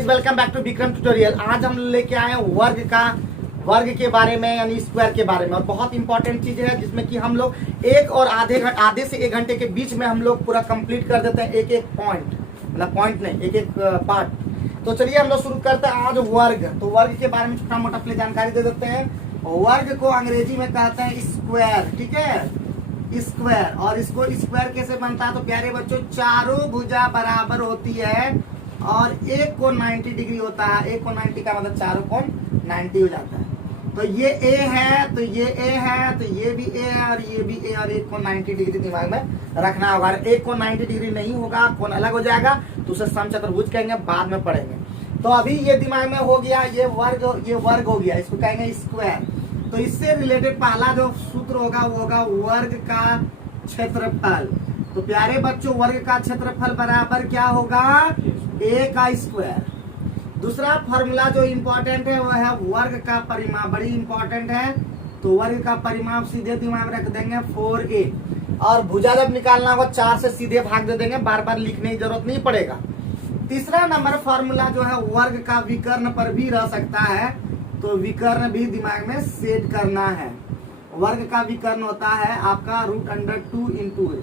Welcome back to Vikram tutorial. आज हम लेके आए हैं वर्ग के बारे में, यानी स्क्वायर के बारे में। और बहुत इंपॉर्टेंट चीज है जिसमें कि हम लोग एक और आधे से 1 घंटे के बीच में हम लोग पूरा कंप्लीट कर देते हैं, एक एक पॉइंट, मतलब पॉइंट नहीं, एक एक पार्ट। तो चलिए हम लोग शुरू करते हैं आज वर्ग। तो वर्ग के बारे में छोटा मोटा पहले जानकारी दे देते हैं। वर्ग को अंग्रेजी में कहते हैं स्क्वायर, ठीक है, स्क्वायर। और इसको स्क्वायर कैसे बनता है तो प्यारे बच्चों, चारों भुजा बराबर होती है और एक कोण 90 डिग्री होता है। एक कोण 90 का मतलब चारों कोण 90 हो जाता है। तो ये ए है, तो ये ए है, तो ये भी ए है और ये भी ए, और एक कोण 90 डिग्री दिमाग में रखना होगा। एक कोण 90 डिग्री नहीं होगा, कोण अलग हो जाएगा तो उसे समचतुर्भुज कहेंगे, बाद में पढ़ेंगे। तो अभी ये दिमाग में हो गया, ये वर्ग हो गया, इसको कहेंगे स्क्वायर। तो इससे रिलेटेड पहला जो सूत्र होगा वो होगा वर्ग का क्षेत्रफल। तो प्यारे बच्चों, वर्ग का क्षेत्रफल बराबर क्या होगा, ए का स्क्वायर। दूसरा फॉर्मूला जो इंपॉर्टेंट है वो है वर्ग का परिमाप, बड़ी इंपॉर्टेंट है। तो वर्ग का परिमाप सीधे दिमाग में रख देंगे 4a। और भुजा जब निकालना होगा 4 से सीधे भाग दे देंगे, बार बार लिखने की जरूरत नहीं पड़ेगा। तीसरा नंबर फॉर्मूला जो है वर्ग का विकर्ण पर भी रह सकता है, तो विकर्ण भी दिमाग में सेट करना है। वर्ग का विकर्ण होता है आपका √2 × a।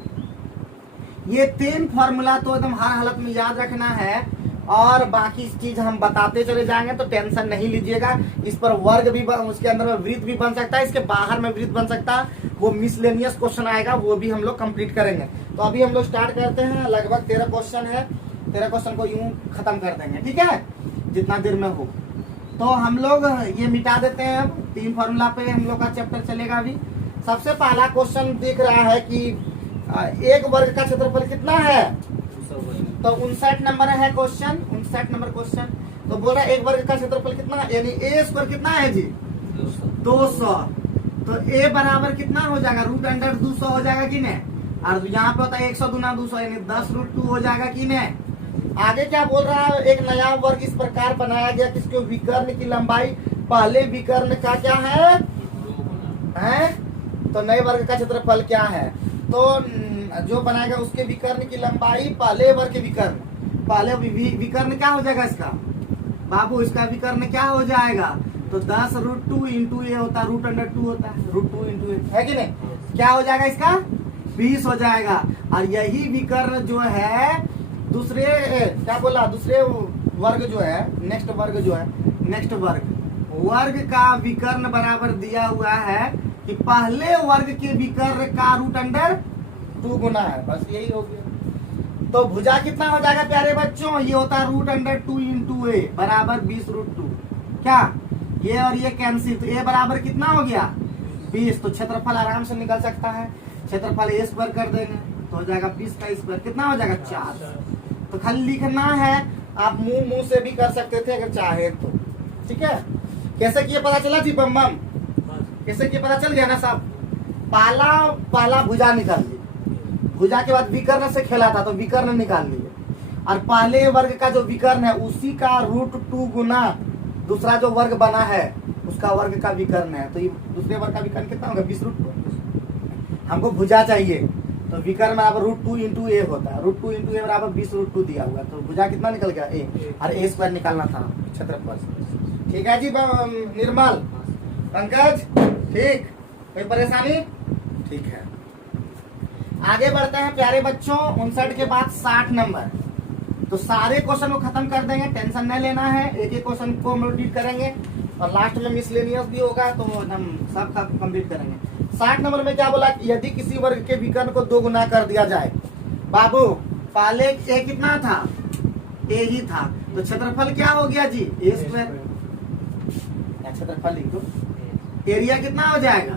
ये 3 फॉर्मूला तो एकदम हर हालत में याद रखना है, और बाकी चीज हम बताते चले जाएंगे, तो टेंशन नहीं लीजिएगा। इस पर वर्ग भी उसके अंदर में वृत्त भी बन सकता है, इसके बाहर में वृत्त बन सकता है। वो मिसलेनियस क्वेश्चन आएगा, वो भी हम लोग कंप्लीट करेंगे। तो अभी हम लोग स्टार्ट करते हैं। लगभग 13 क्वेश्चन है, 13 क्वेश्चन को यूं खत्म कर देंगे, ठीक है, जितना देर में हो। तो हम लोग ये मिटा देते हैं। अब 3 फॉर्मूला पे हम लोग का चैप्टर चलेगा। अभी सबसे पहला क्वेश्चन दिख रहा है कि एक वर्ग का क्षेत्रफल कितना है, तो 59 नंबर है क्वेश्चन, 59 नंबर क्वेश्चन। तो बोल रहा है एक वर्ग का क्षेत्रफल कितना है, यानी ए स्क्वायर कितना है जी, 200। तो ए बराबर कितना हो जाएगा, √200 हो जाएगा कि नहीं। और यहाँ पे होता है 100 गुना 200, यानी 10√2 हो जाएगा कि नहीं। आगे क्या बोल रहा है, एक नया वर्ग इस प्रकार बनाया गया कि इसके विकर्ण की लंबाई पहले विकर्ण का क्या है? तो नए वर्ग का क्षेत्रफल क्या है, तो जो बनाएगा उसके विकर्ण की लंबाई पहले वर्ग के विकर्ण, पहले विकर्ण क्या हो जाएगा इसका बाबू, इसका विकर्ण क्या हो जाएगा, तो 10√2 × a होता है, √2 होता है, √2 × a है कि नहीं। क्या हो जाएगा इसका 20 हो जाएगा। और यही विकर्ण जो है दूसरे क्या बोला, दूसरे वर्ग जो है, नेक्स्ट वर्ग जो है, नेक्स्ट वर्ग का विकर्ण बराबर दिया हुआ है कि पहले वर्ग के विकर्ण का √2 गुना है, बस यही हो गया। तो भुजा कितना हो जाएगा प्यारे बच्चों, ये होता है √2 × a बराबर 20√2। क्या ये और ये कैंसिल, तो a बराबर कितना हो गया 20। तो क्षेत्रफल आराम से निकल सकता है, क्षेत्रफल a स्क्वायर कर देंगे तो हो जाएगा 20 का स्क्वायर, कितना हो जाएगा 4। तो खाली लिखना है, आप मुंह से भी कर सकते थे अगर चाहे तो, ठीक है। कैसे किए पता चला जी, बम कैसे किए पता चल गया ना साहब। पहला भुजा निकाल ली, भुजा के बाद विकर्ण से खेला था तो विकर्ण निकाल लिए, और पहले वर्ग का जो विकर्ण है उसी का √2 गुना दूसरा जो वर्ग बना है उसका वर्ग का विकर्ण है। तो ये दूसरे वर्ग का विकर्ण कितना होगा 20√2। हमको भुजा चाहिए तो विकर्ण बराबर √2 × a होता है, √2 × a बराबर 20√2 दिया हुआ। तो भुजा कितना निकल गया a, और a स्क्वायर निकालना था क्षेत्रफल। ठीक है जी निर्मल, पंकज, ठीक, कोई परेशानी, ठीक है। आगे बढ़ते हैं प्यारे बच्चों। 59 के बाद 60 नंबर। तो सारे क्वेश्चन को खत्म कर देंगे, टेंशन नहीं लेना है, एक एक क्वेश्चन को हम रिपीट करेंगे और लास्ट में मिसलेनियस भी होगा, तो हम सब कंप्लीट करेंगे। 60 नंबर में क्या बोला, यदि किसी वर्ग के विकर्ण को 2 गुना कर दिया जाए। बाबू पहले ए कितना था, ए ही था, तो क्षेत्रफल क्या हो गया जी, ए स्क्वायर। क्षेत्रफल लिख दो, एरिया कितना हो जाएगा,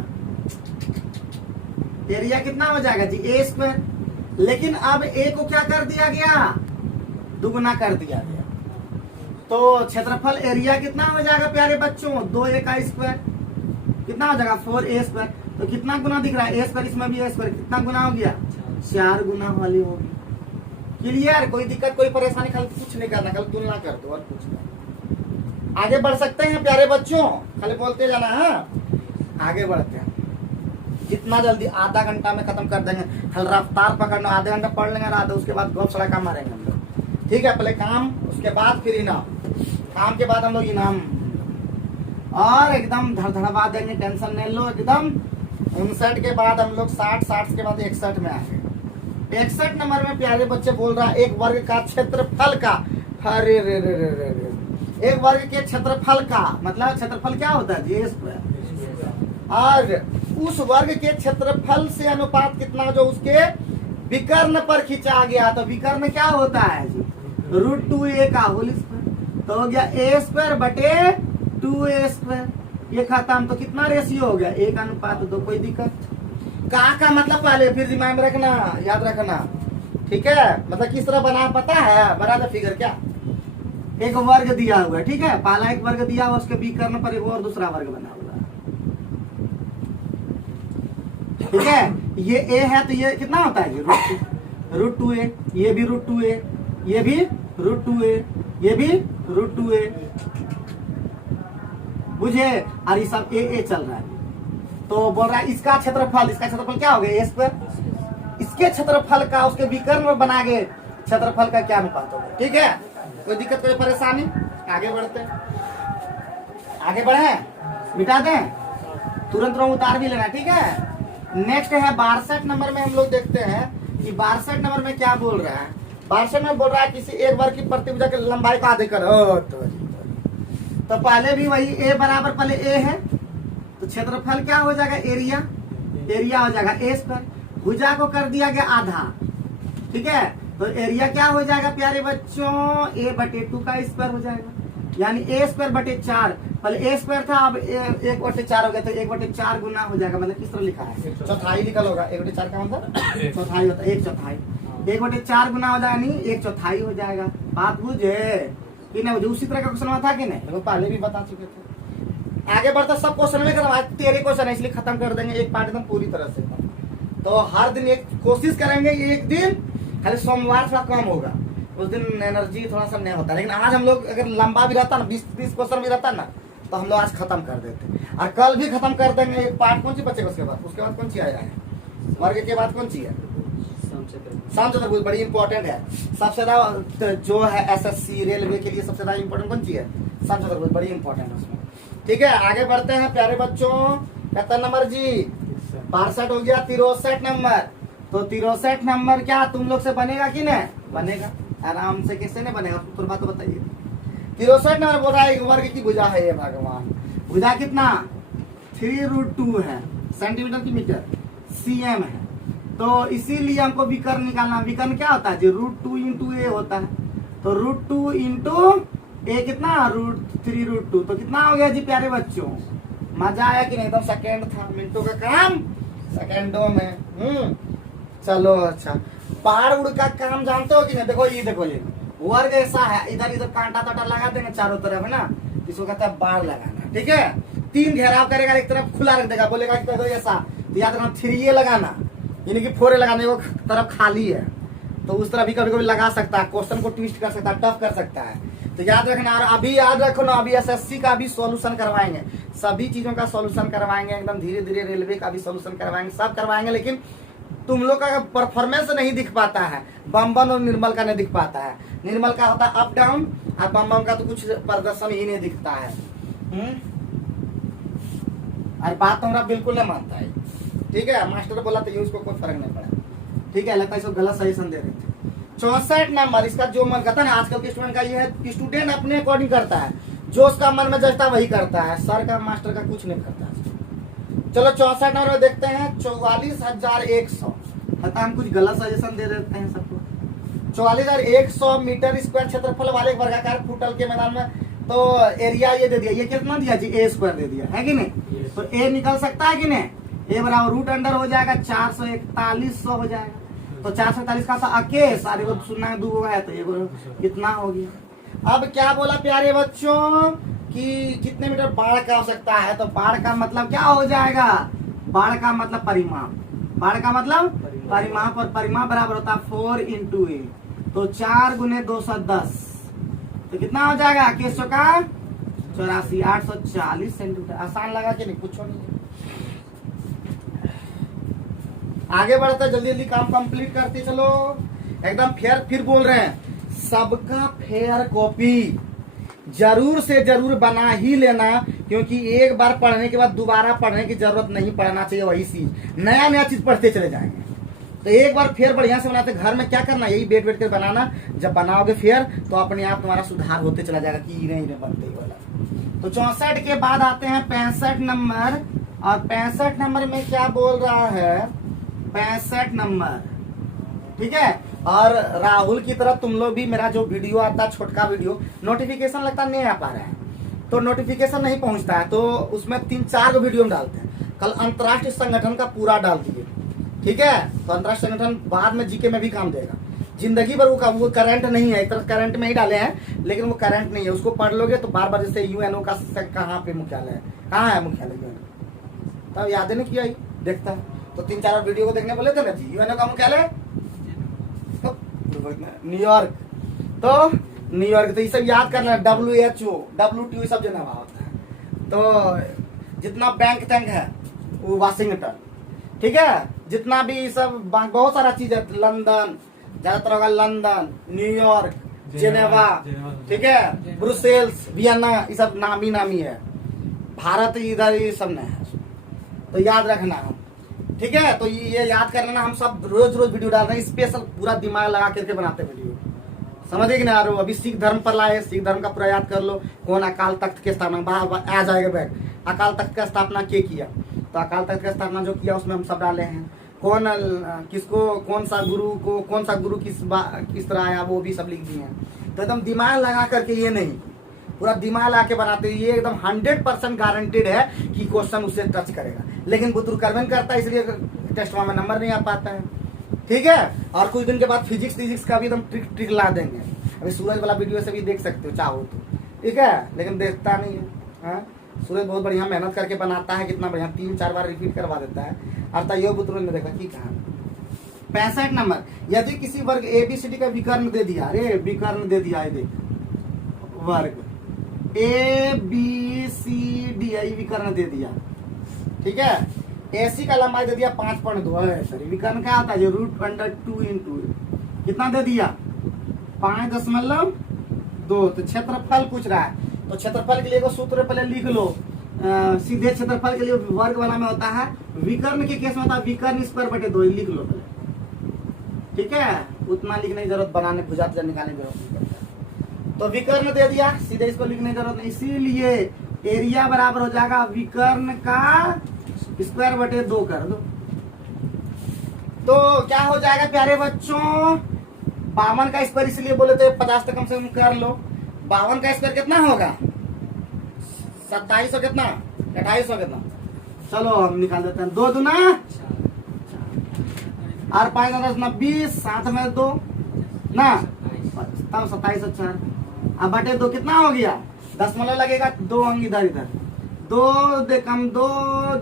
एरिया कितना हो जाएगा जी ए स्क्वायर। लेकिन अब ए को क्या कर दिया गया, 2 गुना कर दिया गया, तो क्षेत्रफल एरिया कितना हो जाएगा प्यारे बच्चों, 2a का स्क्वायर, कितना हो जाएगा 4a स्क्वायर। तो कितना गुना दिख रहा है, a स्क्वायर, इसमें भी a स्क्वायर, कितना गुना हो गया 4 गुना वाली होगी। क्लियर, कोई दिक्कत कोई परेशानी, खाली कुछ नहीं करना, खाली तुलना कर दो और कुछ नहीं। आगे बढ़ सकते हैं प्यारे बच्चों, खाली बोलते जाना है। आगे बढ़ते हैं, जितना जल्दी आधा घंटा में खत्म कर देंगे, खाली रफ्तार पकड़ना, आधे घंटा पढ़ लेंगे, आधा उसके बाद गप सड़का मारेंगे हम लोग। ठीक है, पहले काम, उसके बाद फिर इनाम, काम के बाद हम लोग इनाम, और एकदम धड़धड़वा देंगे, टेंशन नहीं लो एकदम। 59 के बाद हम लोग 60, 60 के बाद 61 में आएंगे। 61 नंबर में प्यारे बच्चे बोल रहा है एक वर्ग का क्षेत्रफल का, अरे रे रे रे रे रे, एक वर्ग के क्षेत्रफल का मतलब क्षेत्रफल क्या होता है जी, स्क्वायर, और उस वर्ग के क्षेत्रफल से अनुपात कितना जो उसके विकर्ण पर खींचा गया, तो विकर्ण क्या होता है जी, √2a का होल स्क्वायर, तो हो गया a² बटे 2a², ये खत्म। तो कितना रेशियो हो गया, 1:2, कोई दिक्कत का मतलब पहले फिर दिमाग में रखना, याद रखना, ठीक है। मतलब किस तरह बना पता है, बना दो फिगर क्या, एक वर्ग दिया हुआ है, ठीक है, पहला एक वर्ग दिया हुआ, उसके विकर्ण पर एक और दूसरा वर्ग बना हुआ है, ठीक है। ये a है तो ये कितना होता है, √2a, ये भी √2a, ये भी √2a, ये भी √2a, बुझे, और ये सब a चल रहा है। तो बोल रहा है इसका क्षेत्रफल क्या हो गया, a², इसके क्षेत्रफल का उसके विकर्ण में बना गए क्षेत्रफल का क्या अनुपात होगा, ठीक है। कोई दिक्कत, कोई परेशानी, आगे बढ़ते हैं, आगे बढ़े, मिटा दें, तुरंत उतार भी लेना, ठीक है। नेक्स्ट है 62 नंबर में हम लोग देखते हैं कि 62 नंबर में क्या बोल रहा है। 62 में बोल रहा है किसी एक वर्ग की प्रतिभुजा की लंबाई को आधे करो, तो पहले भी वही a बराबर, पहले a है तो क्षेत्रफल क्या हो जाएगा, एरिया हो जाएगा a², भुजा को कर दिया गया आधा, ठीक है। तो एरिया क्या हो जाएगा प्यारे बच्चों, a/2 का स्क्वायर हो जाएगा, यानी a²/4, पहले a² था, अब 1/4 हो गया, तो 1/4 गुना हो जाएगा, मतलब किस तरह लिखा है, चौथाई लिखल होगा, 1/4 का मतलब चौथाई होता है, 1/4, 1/4 गुना हो जाएगा, नहीं 1/4 हो जाएगा, बात बुझे कि नहीं, मुझे उसी तरह का क्वेश्चन था कि नहीं, देखो पहले भी बता चुके थे। आगे बढ़ता सब क्वेश्चन में करवा, 13 क्वेश्चन है इसलिए खत्म कर देंगे एक पार्ट एकदम पूरी तरह से। तो हर दिन एक कोशिश करेंगे, एक दिन खाली सोमवार थोड़ा कम होगा, उस दिन एनर्जी थोड़ा सा नहीं होता, लेकिन आज हम लोग अगर लंबा भी रहता ना, 20-30 क्वेश्चन भी रहता ना, तो हम लोग आज खत्म कर देते, और कल भी खत्म कर देंगे। एक पार्ट कौन सी बचेगा उसके बाद कौन सी आया है, वर्ग के बाद कौन सी है, समचतुर्भुज, बड़ी इंपॉर्टेंट है, सबसे ज्यादा जो है एसएससी रेलवे के लिए सबसे ज्यादा इंपॉर्टेंट कौन सी है, समचतुर्भुज, बड़ी इंपॉर्टेंट है उसमें, ठीक है। आगे बढ़ते हैं प्यारे बच्चों, कितना नंबर जी, 62 हो गया, 63 नंबर, तो 63 नंबर क्या तुम लोग से बनेगा कि नहीं बनेगा, आराम से, कैसे नहीं बनेगा, तो बात तो बताइए। 63 नंबर बोल रहा है एक वर्ग की भुजा है, ये भगवान, भुजा कितना 3√2 है, सेंटीमीटर की मीटर, cm है, तो इसीलिए हमको विकर्ण निकालना, विकर्ण क्या होता है जी, √2 × a होता है, तो √2 × a कितना, √3√2, तो कितना हो गया जी प्यारे बच्चों, मजा आया कि नहीं, एकदम सेकेंड था, मिनटों का काम सेकेंडों में, चलो अच्छा। पहाड़ उड़ का काम जानते हो कि नहीं, देखो ये वर्ग ऐसा है, इधर इधर कांटा तांटा लगा देना चारों तरफ है ना, इसको कहता है बाढ़ लगाना, ठीक है। 3 घेराव करेगा, एक तरफ खुला रख देगा, बोलेगा कि देखो ऐसा, तो याद रखना 3A लगाना, यानी कि 4A लगाने को तरफ खाली है, तो उस तरह भी कभी कभी लगा सकता है, क्वेश्चन को ट्विस्ट कर सकता है, टफ कर सकता है, तो याद रखना। और अभी याद रखो ना, अभी एसएससी का भी सॉल्यूशन करवाएंगे, सभी चीजों का सॉल्यूशन करवाएंगे, एकदम धीरे धीरे रेलवे का भी सॉल्यूशन करवाएंगे, सब करवाएंगे, लेकिन तुम लोग का परफॉर्मेंस नहीं दिख पाता है, बम और निर्मल का नहीं दिख पाता है, निर्मल का होता है अप डाउन, और बम का तो कुछ प्रदर्शन ही नहीं दिखता है, और बात तो हमारा बिल्कुल नहीं मानता है, ठीक है। मास्टर बोला तो ये उसको कोई फर्क नहीं पड़ा, ठीक है, लगता है इसको गलत सजेशन दे रहे थे। 64 नंबर, इसका जो मन करता है ना, आजकल के स्टूडेंट का ये है कि स्टूडेंट अपने अकॉर्डिंग करता है, जो उसका मन में जचता वही करता है, सर का मास्टर का कुछ नहीं करता है। चलो 64 नंबर में देखते हैं, 44,100, पता हम कुछ गलत सजेशन दे देते हैं सबको। 44,100 मीटर स्क्वायर क्षेत्रफल वाले वर्गाकार फुटबॉल के मैदान में, तो एरिया ये दे दिया, ये कितना दिया जी, a² दे दिया है कि नहीं, तो a निकल सकता है कि नहीं, a बराबर √अंडर हो जाएगा 441 हो जाएगा, तो 441 का अके सारे को सुनना 2 होगा, तो ये कितना हो गया। अब क्या बोला प्यारे बच्चों कि कितने मीटर बाढ़ का आवश्यकता है, तो बाढ़ का मतलब क्या हो जाएगा, बाढ़ का मतलब परिमाप, बाढ़ का मतलब परिमाप, और परिमाप बराबर होता है 4 × a, तो 4 × 210, तो कितना हो जाएगा, 81 का 84, 840 सेंटीमीटर। आसान लगा कि नहीं, कुछ नहीं। आगे बढ़ते जल्दी जल्दी काम कंप्लीट करते चलो, एकदम फिर बोल रहे हैं सबका फेयर कॉपी जरूर से जरूर बना ही लेना, क्योंकि एक बार पढ़ने के बाद दोबारा पढ़ने की जरूरत नहीं पड़ना चाहिए। वही चीज नया नया चीज पढ़ते चले जाएंगे। तो एक बार फेयर बढ़िया से बनाते, घर में क्या करना, यही बैठ बैठ कर बनाना। जब बनाओगे फेयर तो अपने आप तुम्हारा सुधार होते चला जाएगा कि इन्हें बनते ही वाला। तो 64 के बाद आते हैं 65 नंबर, और 65 नंबर में क्या बोल रहा है, 65 नंबर, ठीक है। और राहुल की तरह तुम लोग भी, मेरा जो वीडियो आता है छोटका वीडियो, नोटिफिकेशन लगता नहीं आ पा रहा है, तो नोटिफिकेशन नहीं पहुंचता है, तो उसमें 3-4 वीडियो में डालते हैं। कल अंतर्राष्ट्रीय संगठन का पूरा डाल दिए, ठीक है। तो अंतर्राष्ट्रीय संगठन बाद में जीके में भी काम देगा, जिंदगी भर वो करंट नहीं है, एक तरह करंट में ही डाले हैं, लेकिन वो करंट नहीं है। उसको पढ़ लोगे तो बार बार, जैसे यूएनओ का कहाँ पे मुख्यालय है, कहाँ है मुख्यालय यूएनओ, तब याद नहीं किया, देखता है। तो 3-4 वीडियो को देखने बोले थे ना जी, यूएनओ का मुख्यालय न्यूयॉर्क, तो न्यूयॉर्क, तो ये सब याद करना। WHO, WTO सब जो नाम होता है। तो जितना बैंक टैंक है वो वाशिंगटन, ठीक है। जितना भी सब बहुत सारा चीज है, लंदन ज्यादातर होगा, लंदन, न्यूयॉर्क, जेनेवा, ठीक है, ब्रुसेल्स, वियना, ये सब नामी है। भारत इधर ये सब नहीं है, तो याद रखना, ठीक है। तो ये याद कर लेना। हम सब रोज रोज वीडियो डाल रहे हैं, स्पेशल पूरा दिमाग लगा करके बनाते हैं वीडियो, समझे कि नहीं आ रहे हो। अभी सिख धर्म पर लाए, सिख धर्म का पूरा याद कर लो। कौन अकाल तख्त की स्थापना, आ जाएगा बैग, अकाल तख्त का स्थापना क्या किया, तो अकाल तख्त का स्थापना जो किया उसमें हम सब डाले हैं। कौन किसको, कौन सा गुरु किस तरह आया, वो भी सब लिख दिए हैं। तो एकदम दिमाग लगा करके, ये नहीं पूरा दिमाग लगा के बनाते, ये एकदम 100% गारंटेड है कि क्वेश्चन उसे टच करेगा। लेकिन बुतुर करवन करता है, इसलिए टेस्ट में नंबर नहीं आ पाता है, ठीक है। और कुछ दिन के बाद फिजिक्स का भी एकदम ट्रिक ला देंगे। अभी सूरज वाला वीडियो से भी देख सकते हो चाहो तो, ठीक है, लेकिन देखता नहीं है। हाँ, सूरज बहुत बढ़िया मेहनत करके बनाता है, कितना बढ़िया, 3-4 बार रिपीट करवा देता है। और तैयो बुतुर ने देखा कि कहा 65 नंबर, यदि किसी वर्ग ABCD का विकर्ण दे दिया, अरे विकर्ण दे दिया है, देख वर्ग ABCD विकर्ण दे दिया, ठीक है। AC का लंबाई दे दिया 5.2, सॉरी विकर्ण क्या आता है, √2 इंटू कितना दे दिया 5.2। तो क्षेत्रफल पूछ रहा है, तो क्षेत्रफल के लिए को सूत्र पहले लिख लो। सीधे क्षेत्रफल के लिए वर्ग वाला में होता है, विकर्ण के केस में होता है विकर्ण स्क्वायर/2, लिख लो पहले, ठीक है। उतना लिखने की जरूरत, बनाने भुजा निकालने की जरूरत नहीं पड़ता। तो विकर्ण दे दिया, सीधे इसको लिखने की जरूरत नहीं, इसीलिए एरिया बराबर हो जाएगा विकर्ण का स्क्वायर/2 कर दो। तो क्या हो जाएगा प्यारे बच्चों, 52 का स्क्वायर, इसलिए बोले थे 50 तक कम से कम कर लो। 52 का स्क्वायर कितना होगा, 2700 कितना, 2800 कितना, चलो हम निकाल देते हैं। 2 दूना और 5 साथ में 2 ना, तब 2704, अब बटे 2 कितना हो गया, 10 लगेगा, 2 अंक इधर इधर, 2 दे कम 2,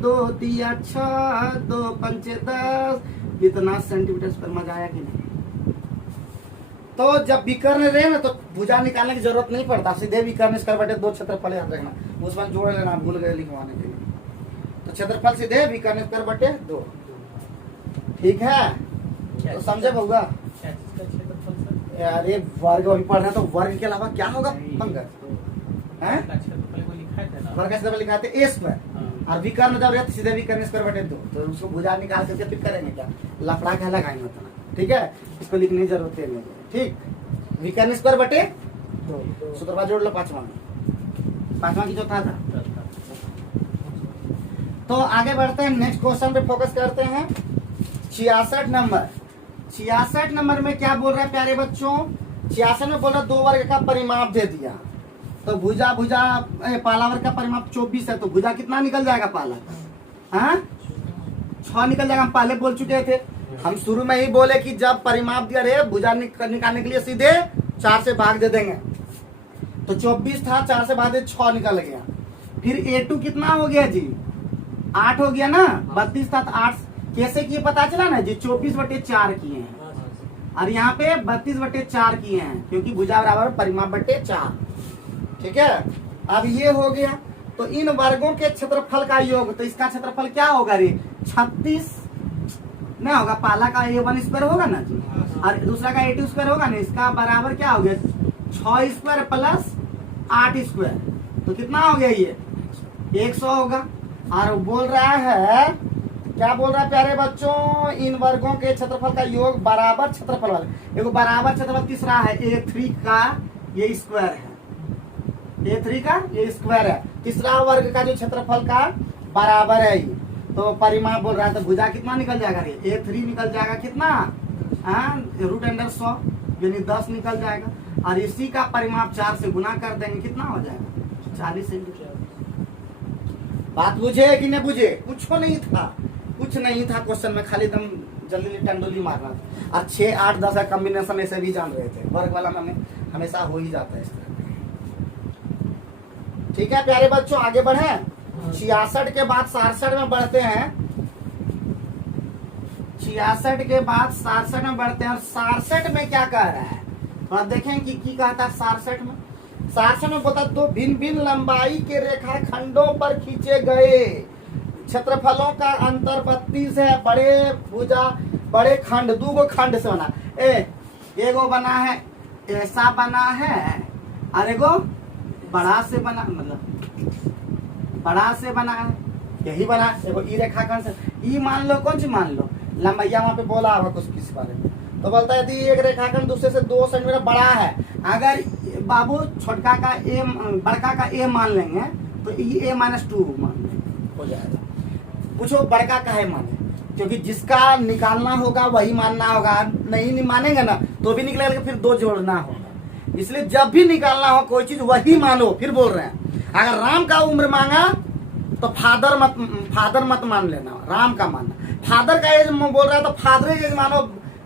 2 तिया 6, 2 पंचे 10, कितना सेंटीमीटर पर, मजा आया कि नहीं। तो जब विकर्ण रहे ना तो भुजा निकालने की जरूरत नहीं पड़ता, सीधे विकर्ण स्क्वायर/2 क्षेत्रफल याद रखना, उसमें जोड़ लेना, भूल गए लिखवाने के लिए। तो क्षेत्रफल सीधे विकर्ण स्क्वायर/2, ठीक है। तो समझे होगा, अरे वर्ग अभी पढ़ रहे तो वर्ग के अलावा क्या होगा पंकज, वर्ग का क्षेत्रफल लिखा A स्क्वायर, और विकर्ण जब रहते सीधे विकर्ण स्क्वायर/2, तो उसको भुजा निकाल करके फिर करेंगे क्या, लफड़ा क्या लगाएंगे उतना, ठीक है। इसको लिखने की जरूरत नहीं है, ठीक। विकर्ण स्क्वायर/2, सूत्र जोड़ लो 5वां की चौथा था। तो आगे बढ़ते हैं, नेक्स्ट क्वेश्चन पे फोकस करते हैं। 66 नंबर, 66 नंबर में क्या बोल रहा है प्यारे बच्चों, 66 में बोल रहा 2 वर्ग का परिमाप दे दिया। तो भुजा पाला वर्ग का परिमाप 24 है, तो भुजा कितना निकल जाएगा पाला, हाँ 6 निकल जाएगा। हम पहले बोल चुके थे, हम शुरू में ही बोले कि जब परिमाप दिया रहे भुजा निकालने के लिए सीधे 4 से भाग दे देंगे। तो 24 था, 4 से भाग दे 6 निकल गया। फिर A2 कितना हो गया जी, 8 हो गया ना, 32 था तो 8 कैसे किए पता चला ना जी, 24/4 किए हैं, और यहाँ पे 32/4 किए हैं, क्योंकि भुजा बराबर परिमाप/4, ठीक है। अब ये हो गया, तो इन वर्गों के क्षेत्रफल का योग, तो इसका क्षेत्रफल क्या होगा रे, 36 नहीं होगा, पाला का A1 स्क्वायर होगा ना जी, और दूसरा का 8 स्क्वायर होगा ना, इसका बराबर क्या हो गया 6 स्क्वायर प्लस 8 स्क्वायर, तो कितना हो गया ये 100 होगा। और बोल रहा है, क्या बोल रहा है प्यारे बच्चों, इन वर्गों के क्षेत्रफल का योग बराबर क्षेत्रफल वाले, एक बराबर क्षेत्रफल तीसरा है A3 का ये स्क्वायर है, A3 का ये स्क्वायर है, तीसरा वर्ग का जो क्षेत्रफल का बराबर है ये। तो परिमाप बोल रहा है, तो भुजा कितना निकल जाएगा रे, A3 निकल जाएगा कितना √100 यानी 10 निकल जाएगा। और इसी का परिमाप 4 से गुना कर देंगे, कितना हो जाएगा 40 सेंटीमीटर। बात बुझे कि नहीं बुझे, कुछ नहीं था, कुछ नहीं था क्वेश्चन में, खाली एकदम जल्दी टंडोली मारना था। और 6, 8, 10 का कॉम्बिनेशन ऐसे भी जान रहे थे, वर्ग वाला में हमेशा हो ही जाता है इस तरह। ठीक है प्यारे बच्चों, आगे बढ़े। 66 के बाद 67 में बढ़ते हैं, 66 के बाद 67 में बढ़ते हैं। और 67 में क्या कह रहा है, थोड़ा देखें कि की कहता है 67 में। 67 में बोलता दो भिन्न भिन्न लंबाई के रेखाखंडों पर खींचे गए क्षेत्रफलों का अंतर 32 है। बड़े खंड, 2 खंड से बना, एगो बना है ऐसा बना है, और एगो बड़ा से बना, मतलब बड़ा से बना है, यही बना एगो ई रेखाखंड से। ई मान लो, कौन सी मान लो, लंबाइया वहां पे बोला होगा कुछ किस बारे में, तो बोलता है यदि एक रेखाखंड दूसरे से 2 सेंटीमीटर बड़ा है, अगर बाबू छोटका का ए बड़का का ए मान लेंगे तो ए -2 मान लेंगे, हो जाएगा। पूछो बड़का का है माने, क्योंकि जिसका निकालना होगा वही मानना होगा, नहीं मानेंगे ना तो भी निकलेगा, फिर 2 जोड़ना होगा। इसलिए जब भी निकालना हो कोई चीज वही मानो। फिर बोल रहे हैं अगर राम का उम्र मांगा तो फादर मत मान लेना, राम का मानना। फादर का एज बोल रहा है तो फादर एज मानो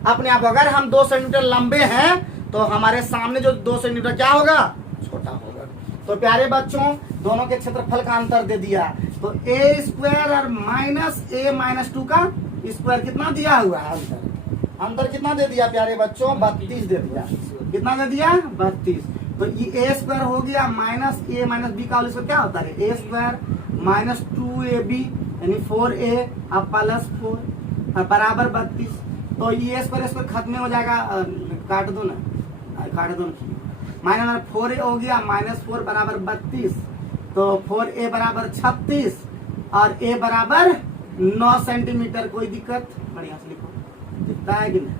अपने आप। अगर हम 2 सेंटीमीटर लंबे हैं तो हमारे सामने जो 2 सेंटीमीटर क्या होगा, छोटा होगा। तो प्यारे बच्चों, दोनों के क्षेत्रफल का अंतर दे दिया, तो a² और -a-2 का स्क्वायर कितना दिया हुआ है, अंतर कितना दे दिया प्यारे बच्चों, 32 दे दिया। कितना दे दिया, 32। तो ये a² हो गया -a-b का होल क्या होता है, a² -2ab यानी 4a अब +4 बराबर 32। तो ये स्क्वायर खत्म हो जाएगा, काट दो ना, -4a हो गया, -4 बराबर 32, तो 4a बराबर 36 और a बराबर 9 सेंटीमीटर। कोई दिक्कत, बढ़िया से लिखो, दिखता है कि नहीं,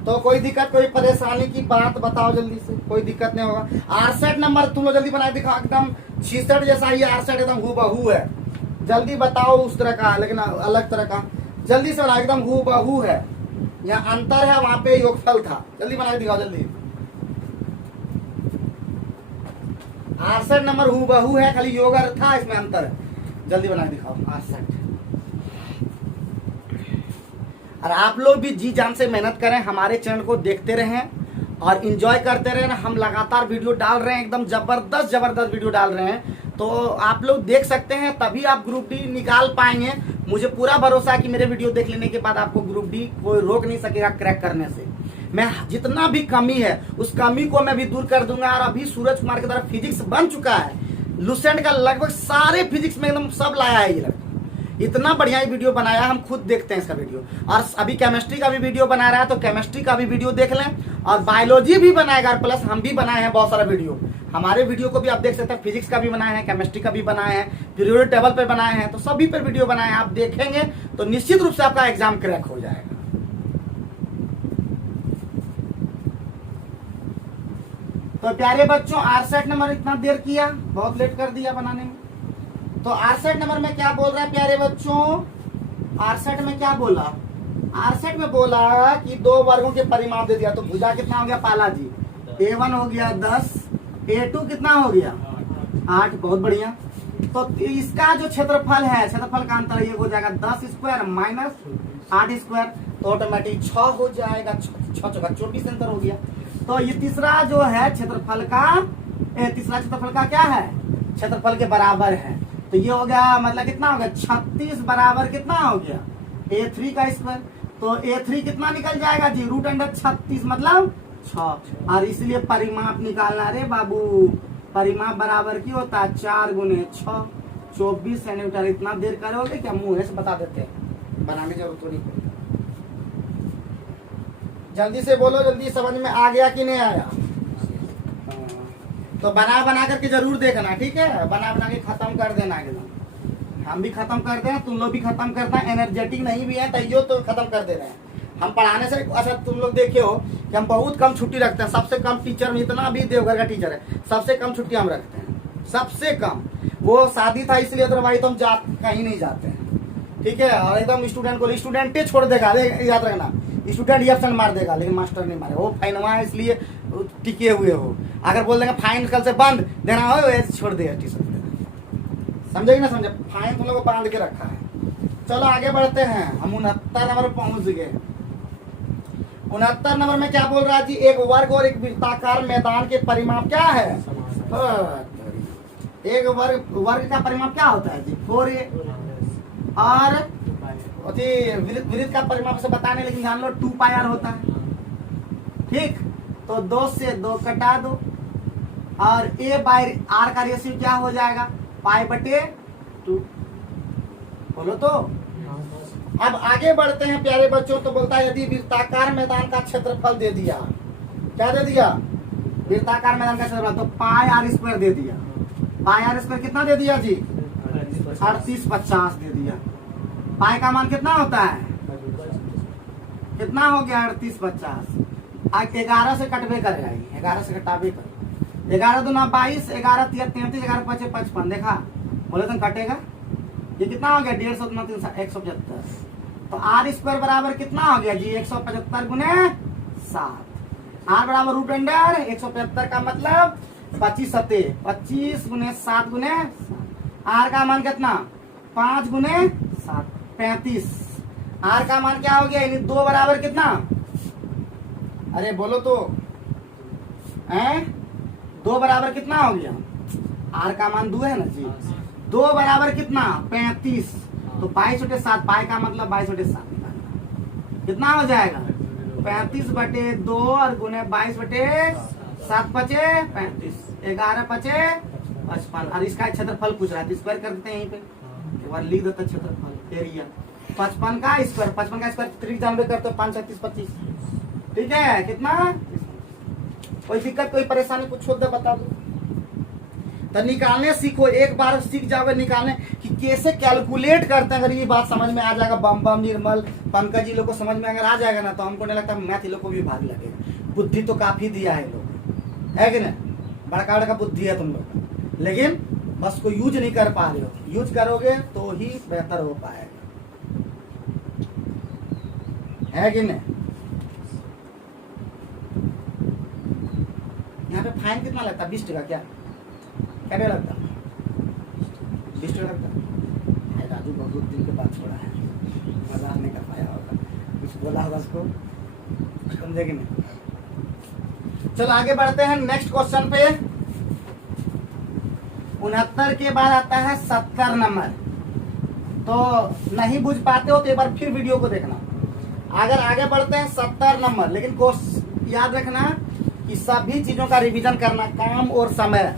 तो कोई दिक्कत कोई परेशानी की बात बताओ जल्दी से, कोई दिक्कत नहीं होगा। 68 नंबर तुम लोग जल्दी बना दिखाओ, एकदम 66 जैसा ही 68 एकदम हूबहू है। जल्दी बताओ उस तरह का, लेकिन अलग तरह का, जल्दी से बनाओ, एकदम हूबहू है। यहाँ अंतर है, वहां पे योगफल था। जल्दी बना के दिखाओ जल्दी। 68 नंबर हूबहू है, खाली योग था, इसमें अंतर है। जल्दी बना के दिखाओ 68। और आप लोग भी जी जान से मेहनत करें, हमारे चैनल को देखते रहें और एंजॉय करते रहें। हम लगातार वीडियो डाल रहे हैं, एकदम जबरदस्त वीडियो डाल रहे हैं, तो आप लोग देख सकते हैं, तभी आप ग्रुप डी निकाल पाएंगे। मुझे पूरा भरोसा है कि मेरे वीडियो देख लेने के बाद आपको ग्रुप डी कोई रोक नहीं सकेगा क्रैक करने से। मैं जितना भी कमी है उस कमी को मैं भी दूर कर दूंगा। और अभी सूरज कुमार के द्वारा फिजिक्स बन चुका है, लुसेंट का लगभग सारे फिजिक्स में एकदम सब लाया है ये लड़का। इतना बढ़िया वीडियो बनाया, हम खुद देखते हैं इसका वीडियो। और अभी केमिस्ट्री का भी वीडियो बना रहा है, तो केमिस्ट्री का भी वीडियो देख लें। और बायोलॉजी भी बनाएगा, प्लस हम भी बनाए हैं बहुत सारा वीडियो। हमारे वीडियो को भी आप देख सकते हैं, फिजिक्स का भी बनाए हैं, केमिस्ट्री का भी बनाए हैं, पीरियोडिक टेबल पे बनाए हैं, तो सभी पे वीडियो बनाए हैं। आप देखेंगे तो निश्चित रूप से आपका एग्जाम क्रैक हो जाएगा। तो प्यारे बच्चों, 68 नंबर इतना देर किया, बहुत लेट कर दिया बनाने में। तो 68 नंबर में क्या बोल रहा है प्यारे बच्चों, 68 में क्या बोला, 68 में बोला कि 2 वर्गों के परिमाप दे दिया। तो भुजा कितना हो गया पाला जी, a1 हो गया 10, a2 कितना हो गया 8, बहुत बढ़िया। तो इसका जो क्षेत्रफल है, क्षेत्रफल का अंतर ये हो जाएगा 10 स्क्वायर -8 स्क्वायर, तो ऑटोमेटिक 6 हो जाएगा, 6 चौका 24 अंतर हो गया। तो ये तीसरा जो है क्षेत्रफल का, तीसरा क्षेत्रफल का क्या है, क्षेत्रफल के बराबर है। तो ये हो गया, मतलब कितना हो गया 36 बराबर कितना हो गया a3 का स्क्वायर। तो a3 कितना निकल जाएगा जी, √36 मतलब 6। और इसलिए परिमाप निकालना रे बाबू, परिमाप बराबर की होता है 4 × 6, 24 सेंटीमीटर। इतना देर करोगे क्या, मुंह से बता देते हैं, बनाने की जरूरत नहीं पड़ेगी। जल्दी से बोलो, जल्दी समझ में आ गया कि नहीं आया? तो बना बना करके जरूर देखना, ठीक है? बना बना के खत्म कर देना एकदम। हम भी खत्म कर दें, तुम लोग भी खत्म करना। एनर्जेटिक नहीं भी है तैयो तो खत्म कर दे रहे हैं हम पढ़ाने से। अच्छा तुम लोग देखे हो कि हम बहुत कम छुट्टी रखते हैं। सबसे कम टीचर में, इतना भी देवघर का टीचर है, सबसे कम छुट्टी हम रखते हैं, सबसे कम। वो शादी था इसलिए, अदरवाइज तो हम कहीं नहीं जाते हैं, ठीक है? और एकदम स्टूडेंट को स्टूडेंट छोड़ देगा, याद रखना, स्टूडेंट ही ऑप्शन मार देगा लेकिन मास्टर नहीं मारे। वो फाइनवा है इसलिए टिके हुए हो। अगर बोल देंगे फाइन कल से बंद देना हो, छोड़ दे ट्यूशन, समझे कि ना समझे? फाइन तुम लोग को बांध के रखा है। चलो आगे बढ़ते हैं, हम 69 नंबर पहुंच गए। 69 नंबर में क्या बोल रहा है जी? एक वर्ग और एक वृत्ताकार मैदान के परिमाप क्या है? एक वर्ग का परिमाप क्या होता है जी? 4a। और वृत्त का परिमाप से बताने, लेकिन ध्यान लो 2πr होता है, ठीक? तो 2 से 2 कटा दो और a बाय r का रेशियो क्या हो जाएगा? π/2। बोलो तो। अब आगे बढ़ते हैं प्यारे बच्चों। तो बोलता है यदि वृत्ताकार मैदान का क्षेत्रफल दे दिया, क्या दे दिया? वृत्ताकार मैदान का क्षेत्रफल, तो πr² दे दिया। πr² कितना दे दिया जी? 3850 दे दिया। पाई का मान कितना होता है? कितना हो गया? 3850। 11 से कटबे करेगा, 11 से कटाबे कर। 11 दूना 22, 11 तिया 33, 11 पचे 55। देखा बोले तो कटेगा। ये कितना हो गया? 150 दूना 300, 175। तो r² बराबर कितना हो गया जी? 175 गुने 7। r बराबर रूट अंडर 175 का मतलब 25 सते 25 गुने 7 गुने 7। r का मान कितना? 5 गुने 7 35। r का मान क्या हो गया? यानी 2 बराबर कितना? अरे बोलो तो, हैं? 2 बराबर कितना हो गया? r का मान 2 है ना जी। 2 बराबर कितना? 35। तो 22/7, पाई का मतलब 22/7 निकालना। कितना हो जाएगा? 35/2 और गुने 22/7 पचे 35, 11 पचे 55। और इसका क्षेत्रफल पूछ रहा है, स्क्वायर कर देते हैं यहीं पे, एक बार लिख देते क्षेत्रफल एरिया। 55 का स्क्वायर, 55 का स्क्वायर 93 करते 5 36 25, ठीक है? कितना? कोई दिक्कत, कोई परेशानी कुछ हो तो बता दो। तो निकालने सीखो, एक बार सीख जाओगे निकालने कि कैसे कैलकुलेट करते हैं। अगर ये बात समझ में आ जाएगा, बम निर्मल पंकज जी लोग को समझ में अगर आ जाएगा ना, तो हमको नहीं लगता मैथ लोग को भी भाग लगेगा। बुद्धि तो काफी दिया है लोग, है कि नहीं? बड़का बड़का बुद्धि है तुम लोग का, लेकिन बस को यूज नहीं कर पा रहे हो। यूज करोगे तो ही बेहतर हो पाएगा, है कि नहीं? यहाँ पे फाइन कितना लगता है? 20 टका। क्या क्या लगता? 20 टका लगता है। राजू बहुत दिन के बाद छोड़ा है, मजा नहीं कर पाया होगा, कुछ बोला होगा उसको, समझे कि नहीं? चलो आगे बढ़ते हैं नेक्स्ट क्वेश्चन पे। 69 के बाद आता है 70 नंबर। तो नहीं बुझ पाते हो तो एक बार फिर वीडियो को देखना। अगर आगे बढ़ते हैं 70 नंबर, लेकिन कोर्स याद रखना कि सभी चीजों का रिवीजन करना, काम और समय,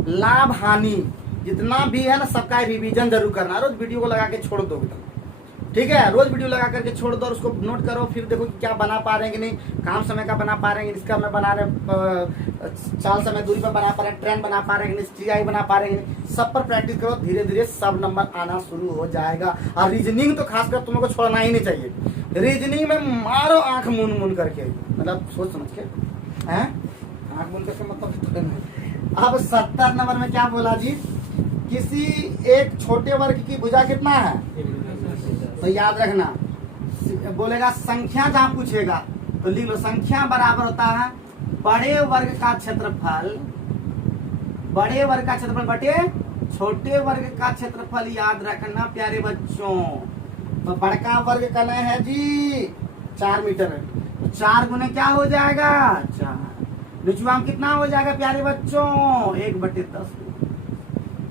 लाभ हानि जितना भी है ना, सबका रिवीजन जरूर करना। रोज वीडियो को लगा के छोड़ दो, ठीक है? रोज वीडियो लगा करके छोड़ दो और उसको नोट करो, फिर देखो कि क्या बना पा रहे हैं कि नहीं। काम समय का बना पा रहे हैं, इसका में बना रहे, चाल समय दूरी पर बना पा रहे हैं, ट्रेन बना पा रहे हैं, TI बना पा रहे हैं। सब पर प्रैक्टिस करो, धीरे धीरे सब नंबर आना शुरू हो जाएगा। और रीजनिंग तो खासकर तुम लोग को छोड़ना ही नहीं चाहिए। रीजनिंग में मारो आंख मून मून करके, मतलब सोच समझ के, हैं? आंख मून करके मतलब। अब 70 नंबर में क्या बोला जी? किसी एक छोटे वर्ग की भुजा कितना है? तो याद रखना, बोलेगा संख्या जहां पूछेगा तो लिख लो, संख्या बराबर होता है बड़े वर्ग का क्षेत्रफल, बड़े वर्ग का क्षेत्रफल बटे छोटे वर्ग का क्षेत्रफल। याद रखना प्यारे बच्चों। तो बड़का वर्ग करना है जी 4 मीटर, तो 4 गुने क्या हो जाएगा? 4। निचुआ कितना हो जाएगा प्यारे बच्चों? 1/10।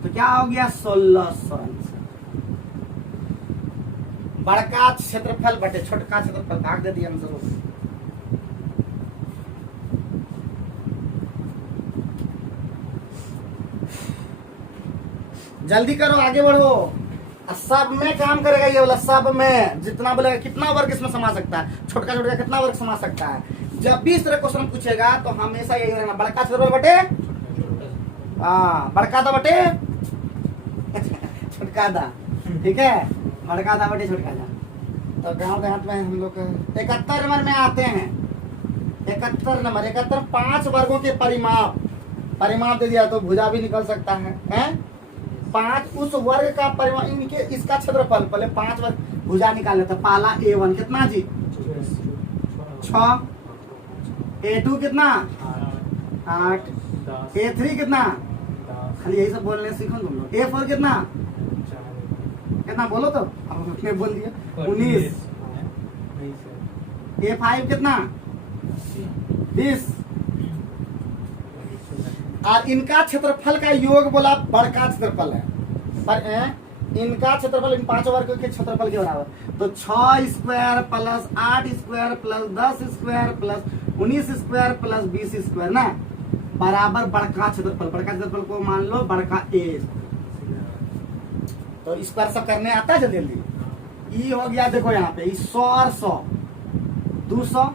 तो क्या हो गया? 1600। बड़का क्षेत्रफल बटे छोटका क्षेत्रफल, भाग दे दिया आंसर। जल्दी करो, आगे बढ़ो। सब में काम करेगा ये वाला, सब में जितना बोलेगा कितना वर्ग इसमें समा सकता है, छोटा छोटा कितना वर्ग समा सकता है। जब भी इस तरह क्वेश्चन पूछेगा तो हमेशा यही रहना, बड़का क्षेत्रफल बटे बड़का दा बटे छोटका दा, ठीक है, बड़का दा बटे छोटका दा। तो गांव देहात में हम लोग 71 नंबर में आते हैं, 71 नंबर, 71 5 वर्गों के परिमाप दे दिया तो भुजा भी निकल सकता है, हैं? 5 उस वर्ग का परिमाप, इनके इसका क्षेत्रफल, पहले 5 वर्ग भुजा निकाल लेते। पाला A1 कितना जी 6, A2 कितना 8, A3 कितना, खाली यही सब बोलने सीखो तुम लोग। A4 कितना कितना बोलो तो, अब उसने बोल दिया 19, A5 कितना 20, और इनका क्षेत्रफल का योग बोला बड़का क्षेत्रफल है, पर इनका क्षेत्रफल इन 5 वर्ग के क्षेत्रफल के बराबर। तो 6 square plus 8 square plus 10 square plus 19 square plus 20 square ना बराबर बड़का क्षेत्रफल। बड़का क्षेत्रफल को मान लो बड़का ए। तो स्क्वायर सब करने आता है जल्दी जल्दी। ई हो गया, देखो यहाँ पे 100 और 100 200,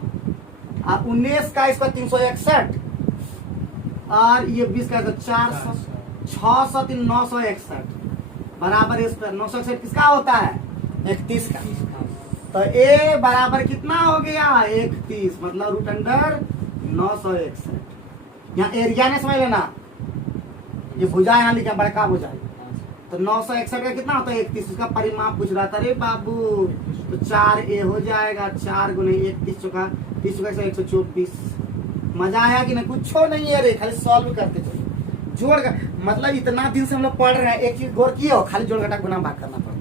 और 19 का स्क्वायर 361, और ये 20 का 400, 600 3 961 बराबर स्क्वायर 961 किसका होता है 31 का। तो ए बराबर कितना हो गया 31, मतलब रूट अंडर 961। यहाँ एरिया ने समझ लेना, ये भुजा यहाँ लिखा बड़का भुजा, तो 961 का कितना होता है 31, उसका परिमाप पूछ रहा था रे बाबू। तो 4a हो जाएगा, 4 गुने 31 चौका 30 चौका 124। मजा आया कि नहीं, कुछ नहीं है रे, खाली सॉल्व करते चलो। जोड़ का मतलब इतना दिन से हम लोग पढ़ रहे हैं, एक चीज गौर किए हो, खाली जोड़ घटा गुना भाग करना पड़ता है।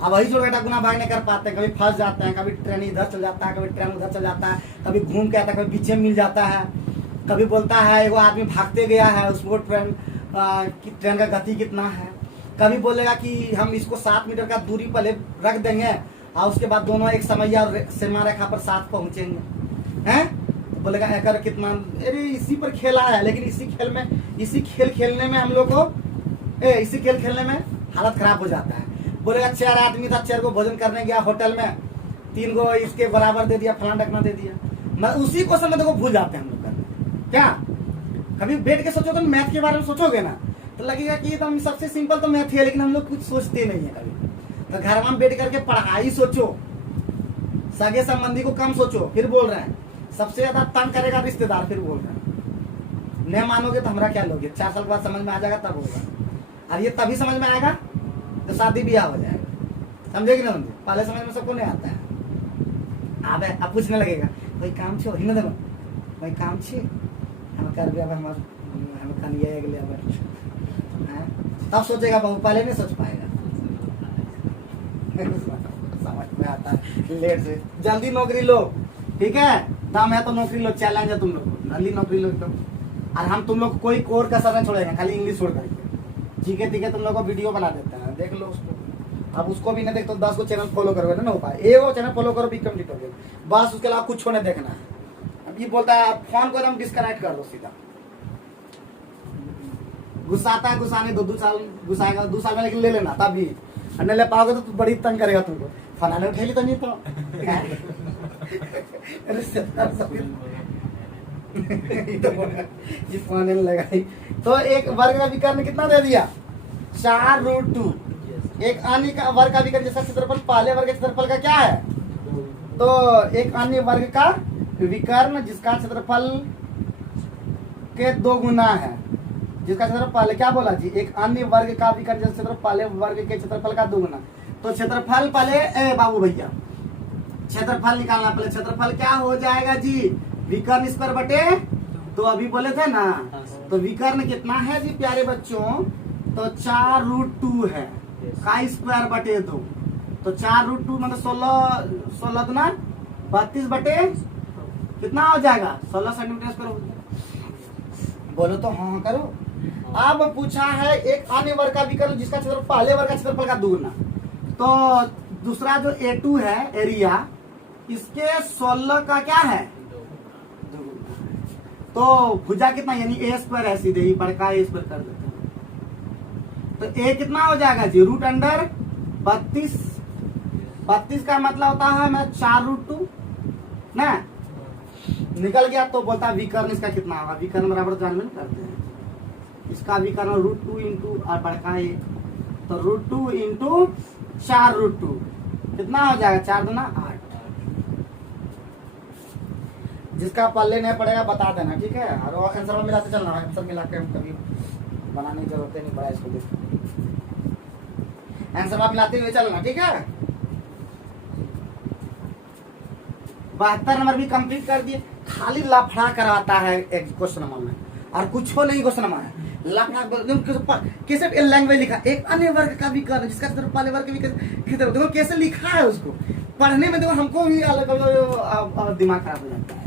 अब वही जोड़ घटा गुना भाग नहीं कर पाते, कभी फंस जाते हैं, कभी ट्रेन इधर चल जाता है, कभी ट्रेन उधर चल जाता है, कभी घूम के आता है, कभी पीछे मिल जाता है, कभी बोलता है एगो आदमी भागते गया है उसको ट्रेन का गति कितना है, कभी बोलेगा कि हम इसको 7 मीटर का दूरी पहले रख देंगे और उसके बाद दोनों एक समैया सीमा रेखा पर साथ पहुंचेंगे, हैं? बोलेगा एकर कितना, अरे इसी पर खेला है, लेकिन इसी खेल खेलने में हम लोग को इसी खेल खेलने में हालत खराब हो जाता है। बोलेगा 4 आदमी था, 4 को भोजन करने गया होटल में, 3 को इसके बराबर दे दिया, फलाना ढकना दे दिया, मैं उसी क्वेश्चन में देखो भूल जाते हैं हम लोग करने। क्या कभी बैठ के सोचो तो मैथ के बारे में सोचोगे ना तो लगेगा कि एकदम सबसे सिंपल तो मैथ है, लेकिन हम लोग कुछ सोचते नहीं है कभी। तो घर में बैठ करके पढ़ाई सोचो, सगे संबंधी को कम सोचो, फिर बोल रहे हैं सबसे ज्यादा तंग करेगा रिश्तेदार, फिर बोल रहे हैं नहीं मानोगे तो हमारा क्या लोगे, 4 साल के बाद समझ में आ जाएगा तब होगा, और ये तभी समझ में आएगा तो शादी ब्याह हो जाएगा, समझेगी ना समझे, पहले समझ में सबको नहीं आता है। अब पूछने लगेगा भाई काम छो हिन देखो भाई काम छे हम कर दिया हम कनिया अगले तब सोचेगा बहू, पहले नहीं सोच पाएगा। समझ में आता है लेट से, जल्दी नौकरी लो, ठीक है, दम है तो नौकरी लो, चैलेंज है तुम लोग, जल्दी नौकरी लो एकदम। और हम तुम लोग कोई कोर कसर नहीं छोड़ेंगे, खाली इंग्लिश छोड़ करके, ठीक है तुम लोग को वीडियो बना देते हैं, देख लो उसको। अब उसको भी नहीं देख तो 10 को चैनल फॉलो करोगे ना हो पाए, एक चैनल फॉलो करो भी कंप्लीट हो गया बस, उसके अलावा कुछ नहीं देखना है। अब ये बोलता है फोन को एकदम डिस्कनेक्ट कर दो सीधा, गुस्साता है, गुस्साने 2 साल गुस्साएगा, 2 साल में लेकिन ले लेना, तब भी नहीं ले पाओगे तो बड़ी तंग करेगा तुमको, फना ने उठेली तो नहीं तो फोन लगाई। तो एक वर्ग का विकर्ण कितना दे दिया 4√2। एक अन्य का वर्ग का विकर्ण जैसा क्षेत्रफल पहले वर्ग के क्षेत्रफल का क्या है, तो एक अन्य वर्ग का विकर्ण जिसका क्षेत्रफल के 2 गुना है, जिसका क्षेत्रफल पहले क्या बोला जी, एक अन्य वर्ग का विकर्ण जिसका क्षेत्रफल पहले वर्ग के क्षेत्रफल का 2 गुना। तो क्षेत्रफल पहले बाबू भैया क्षेत्रफल निकालना, पहले क्षेत्रफल क्या हो जाएगा जी विकर्ण स्क्वायर बटे, तो अभी बोले थे ना, तो विकर्ण कितना है जी प्यारे बच्चों, तो 4√2 है का स्क्वायर बटे 2, तो 4√2 मतलब 16 गुना 32 बटे कितना हो जाएगा 16 सेंटीमीटर स्क्वायर। बोलो तो हाँ करो। अब पूछा है एक अन्य वर्ग का विकर्ण जिसका क्षेत्रफल पहले वर्ग का क्षेत्रफल का 2 गुना, तो दूसरा जो A2 है एरिया, इसके 16 का क्या है 2 गुना, तो भुजा कितना यानी A स्क्वायर है, सीधे ही बड़का A स्क्वायर कर देते हैं। तो ए कितना हो जाएगा जी, रूट अंडर 32। 32 का मतलब होता है मैं 4√2 ना, निकल गया। तो बोलता है विकर्ण इसका कितना होगा, विकर्ण बराबर जानबूझ करते हैं, इसका विकर्ण √2 इंटू और बड़का है तो √2 इंटू 4√2 कितना हो जाएगा, 4 दूना 8। जिसका पल्ले नहीं पड़ेगा बता देना, ठीक है। और आंसर मिलाते चलना, आंसर मिला के हम कभी बनाने की जरूरत नहीं पड़ा इसको, आंसर मिलाते हुए चलना, ठीक है। 72 नंबर भी कंप्लीट कर दिए। खाली लफड़ा करवाता है एक क्वेश्चन नंबर में, और कुछ हो नहीं क्वेश्चन नंबर है, लफड़ा कैसे लैंग्वेज लिखा, एक अन्य वर्ग का विकर्ण जिसका क्षेत्रफल पहले वर्ग के विकर्ण, देखो कैसे लिखा है उसको पढ़ने में, देखो हमको भी अलग दिमाग खराब हो जाता है।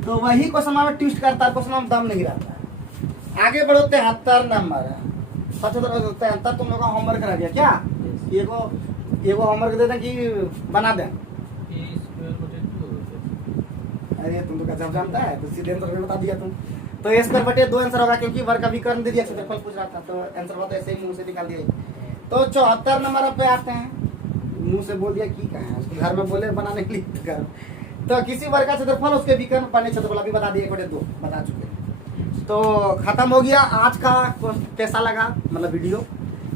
तो वही क्वेश्चन में ट्विस्ट करता है, क्वेश्चन में दम नहीं रहता है। आगे बढ़ो, 73 नंबर है। 73 तुम लोग का होमवर्क करा दिया क्या, एगो होमवर्क दे दें कि बना दें। अरे तुम तो गजब जानता है, तो सीधे आंसर बता दिया तुम। तो a स्क्वायर बटे 2 आंसर होगा, क्योंकि वर्ग का विकर्ण दे दिया, क्षेत्रफल पूछ रहा था, तो आंसर होगा तो ऐसे ही मुंह से निकाल दिया। तो 74 नंबर पे आते हैं, मुंह से बोल दिया की कहा, उसको घर में बोले बनाने के लिए घर। तो किसी वर्ग का क्षेत्रफल उसके विकर्ण पढ़ने क्षेत्रफल अभी बता दिए, 1/2 बता चुके। तो खत्म हो गया आज का। कैसा लगा मतलब वीडियो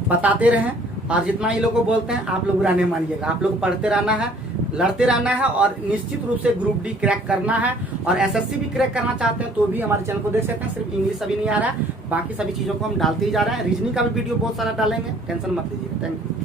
बताते रहें, और जितना ये लोग को बोलते हैं आप लोग रहने मानिएगा, आप लोग पढ़ते रहना है, लड़ते रहना है, और निश्चित रूप से ग्रुप डी क्रैक करना है। और एसएससी भी क्रैक करना चाहते हैं तो भी हमारे चैनल को देख सकते हैं। सिर्फ इंग्लिश अभी नहीं आ रहा है, बाकी सभी चीजों को हम डालते ही जा रहे हैं। रीजनिंग का भी वीडियो बहुत सारा डालेंगे, टेंशन मत लीजिएगा। Thank you.